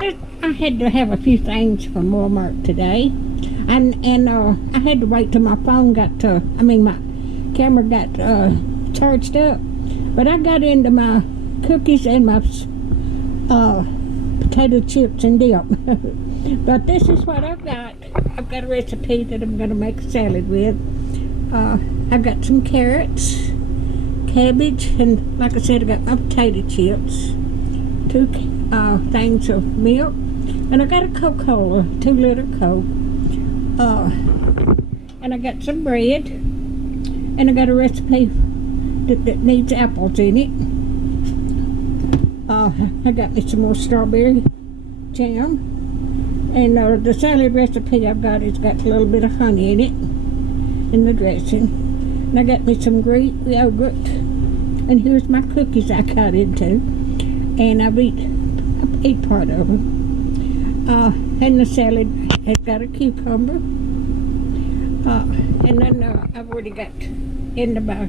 I had to have a few things from Walmart today, and I had to wait till my phone my camera got charged up. But I got into my cookies and my potato chips and dip. But this is what I've got. I've got a recipe that I'm going to make a salad with. I've got some carrots, cabbage, and like I said, I got my potato chips, 2 things of milk, and I got a Coca-Cola, 2-liter Coke, and I got some bread, and I got a recipe that needs apples in it. I got me some more strawberry jam, and the salad recipe I've got has got a little bit of honey in it, in the dressing. And I got me some Greek yogurt, and here's my cookies I got into, and I've ate part of them. And the salad has got a cucumber, and then I've already got into my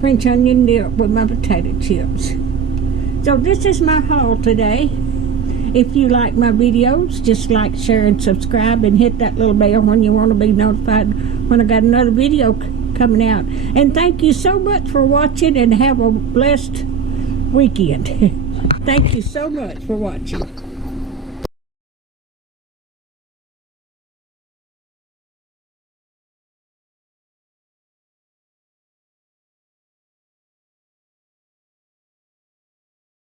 French onion dip with my potato chips. So this is my haul today. If you like my videos, just like, share, and subscribe, and hit that little bell when you want to be notified when I got another video coming out. And thank you so much for watching, and have a blessed weekend. Thank you so much for watching.